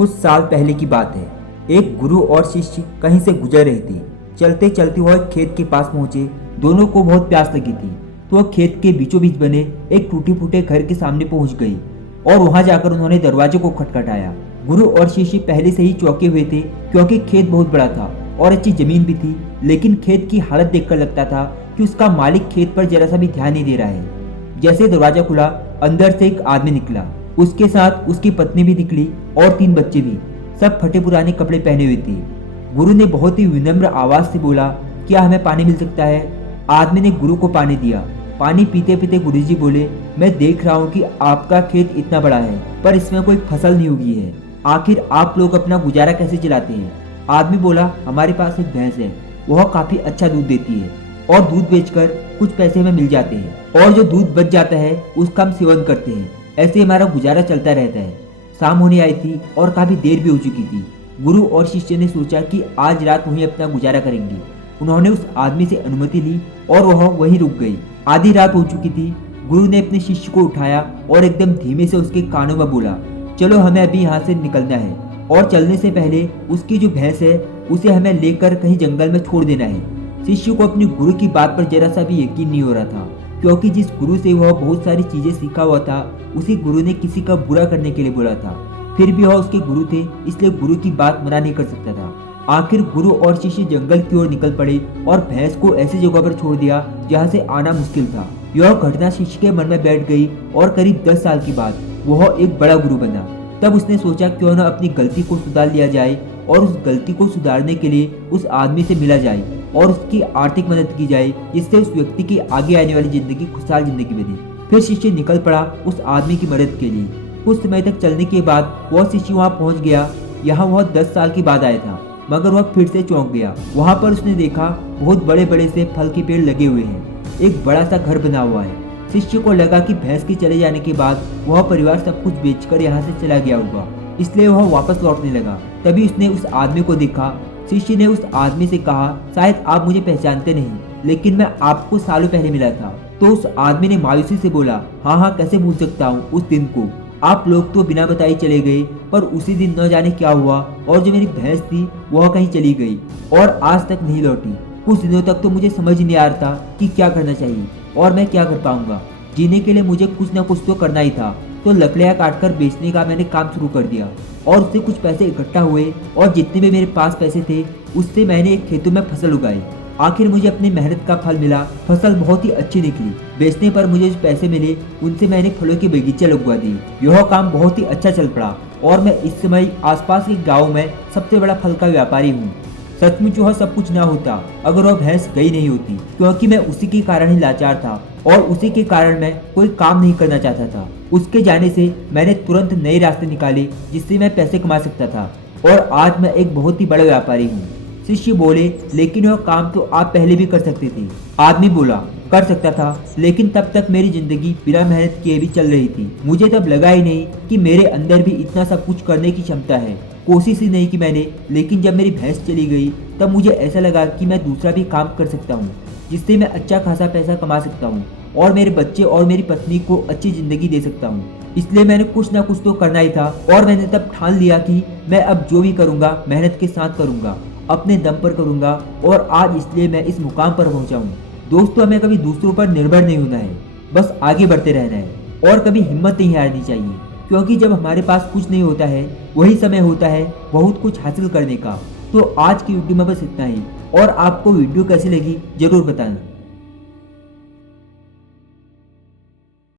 कुछ साल पहले की बात है। एक गुरु और शिष्य कहीं से गुजर रहे थे। चलते चलते वह खेत के पास पहुंचे। दोनों को बहुत प्यास लगी थी, तो वह खेत के बीचों बीच बने एक टूटे फूटे घर के सामने पहुंच गई और वहां जाकर उन्होंने दरवाजे को खटखटाया। गुरु और शिष्य पहले से ही चौंके हुए थे, क्योंकि खेत बहुत बड़ा था और अच्छी जमीन भी थी, लेकिन खेत की हालत देखकर लगता था कि उसका मालिक खेत पर जरा सा भी ध्यान नहीं दे रहा है। जैसे दरवाजा खुला, अंदर से एक आदमी निकला। उसके साथ उसकी पत्नी भी निकली और 3 बच्चे भी, सब फटे पुराने कपड़े पहने हुए थे। गुरु ने बहुत ही विनम्र आवाज से बोला, क्या हमें पानी मिल सकता है? आदमी ने गुरु को पानी दिया। पानी पीते पीते गुरुजी बोले, मैं देख रहा हूँ कि आपका खेत इतना बड़ा है, पर इसमें कोई फसल नहीं उगी है। आखिर आप लोग अपना गुजारा कैसे चलाते हैं? आदमी बोला, हमारे पास एक भैंस है, वह काफी अच्छा दूध देती है और दूध बेचकर कुछ पैसे हमें मिल जाते हैं, और जो दूध बच जाता है उसका हम सेवन करते हैं। ऐसे हमारा गुजारा चलता रहता है। शाम होने आई थी और काफी देर भी हो चुकी थी। गुरु और शिष्य ने सोचा कि आज रात वहीं अपना गुजारा करेंगे। उन्होंने उस आदमी से अनुमति ली और वह वहीं रुक गई। आधी रात हो चुकी थी। गुरु ने अपने शिष्य को उठाया और एकदम धीमे से उसके कानों में बोला, चलो हमें अभी यहाँ से निकलना है, और चलने से पहले उसकी जो भैंस है उसे हमें लेकर कहीं जंगल में छोड़ देना है। शिष्य को अपने गुरु की बात पर जरा सा भी यकीन नहीं हो रहा था, क्योंकि जिस गुरु से वह बहुत सारी चीजें सीखा हुआ था, उसी गुरु ने किसी का बुरा करने के लिए बोला था। फिर भी वह उसके गुरु थे, इसलिए गुरु की बात मना नहीं कर सकता था। आखिर गुरु और शिष्य जंगल की ओर निकल पड़े और भैंस को ऐसी जगह पर छोड़ दिया जहाँ से आना मुश्किल था। यह घटना शिष्य के मन में बैठ गई और करीब 10 साल के बाद वह एक बड़ा गुरु बना। तब उसने सोचा क्यों न अपनी गलती को सुधार लिया जाए, और उस गलती को सुधारने के लिए उस आदमी से मिला जाए और उसकी आर्थिक मदद की जाए, जिससे उस व्यक्ति की आगे आने वाली जिंदगी खुशहाल जिंदगी बने। फिर शिष्य निकल पड़ा उस आदमी की मदद के लिए। कुछ समय तक चलने के बाद वह शिष्य वहाँ पहुँच गया। यहाँ वह 10 साल के बाद आया था, मगर वह फिर से चौंक गया। वहाँ पर उसने देखा बहुत बड़े बड़े से फल के पेड़ लगे हुए हैं, एक बड़ा सा घर बना हुआ है। शिष्य को लगा कि भैंस के चले जाने के बाद वह परिवार सब कुछ बेचकर यहाँ से चला गया होगा, इसलिए वह वापस लौटने लगा। तभी उसने उस आदमी को देखा। शिष्य ने उस आदमी से कहा, शायद आप मुझे पहचानते नहीं, लेकिन मैं आपको सालों पहले मिला था। तो उस आदमी ने मायूसी से बोला, हाँ हाँ, कैसे भूल सकता हूँ उस दिन को। आप लोग तो बिना बताए चले गए, पर उसी दिन न जाने क्या हुआ, और जो मेरी भैंस थी वह कहीं चली गई और आज तक नहीं लौटी। कुछ दिनों तक तो मुझे समझ नहीं आ रहा था कि क्या करना चाहिए और मैं क्या कर पाऊंगा। जीने के लिए मुझे कुछ न कुछ तो करना ही था, तो लकड़ियाँ काटकर बेचने का मैंने काम शुरू कर दिया, और उससे कुछ पैसे इकट्ठा हुए, और जितने भी मेरे पास पैसे थे उससे मैंने खेतों में फसल उगाई। आखिर मुझे अपनी मेहनत का फल मिला। फसल बहुत ही अच्छी निकली। बेचने पर मुझे जो पैसे मिले उनसे मैंने फलों के बगीचे लगवा दिए। यह काम बहुत ही अच्छा चल पड़ा और मैं इस समय आसपास के गाँव में सबसे बड़ा फल का व्यापारी हूँ। सचमुच वह सब कुछ ना होता अगर वह भैंस गई नहीं होती, क्योंकि मैं उसी के कारण ही लाचार था और उसी के कारण मैं कोई काम नहीं करना चाहता था। उसके जाने से मैंने तुरंत नए रास्ते निकाले जिससे मैं पैसे कमा सकता था, और आज मैं एक बहुत ही बड़ा व्यापारी हूँ। शिष्य बोले, लेकिन वह काम तो आप पहले भी कर सकते थे। आदमी बोला, कर सकता था, लेकिन तब तक मेरी जिंदगी बिना मेहनत किए भी चल रही थी। मुझे तब लगा ही नहीं कि मेरे अंदर भी इतना सब कुछ करने की क्षमता है। कोशिश ही नहीं की मैंने, लेकिन जब मेरी भैंस चली गई तब मुझे ऐसा लगा कि मैं दूसरा भी काम कर सकता हूँ, जिससे मैं अच्छा खासा पैसा कमा सकता हूँ और मेरे बच्चे और मेरी पत्नी को अच्छी जिंदगी दे सकता हूँ। इसलिए मैंने कुछ ना कुछ तो करना ही था, और मैंने तब ठान लिया कि मैं अब जो भी करूँगा मेहनत के साथ करूँगा, अपने दम पर करूँगा, और आज इसलिए मैं इस मुकाम पर पहुँचा हूँ। दोस्तों, हमें कभी दूसरों पर निर्भर नहीं होना है, बस आगे बढ़ते रहना है, और कभी हिम्मत नहीं हारनी चाहिए, क्योंकि जब हमारे पास कुछ नहीं होता है वही समय होता है बहुत कुछ हासिल करने का। तो आज की वीडियो में बस इतना ही, और आपको वीडियो कैसी लगी जरूर बताना।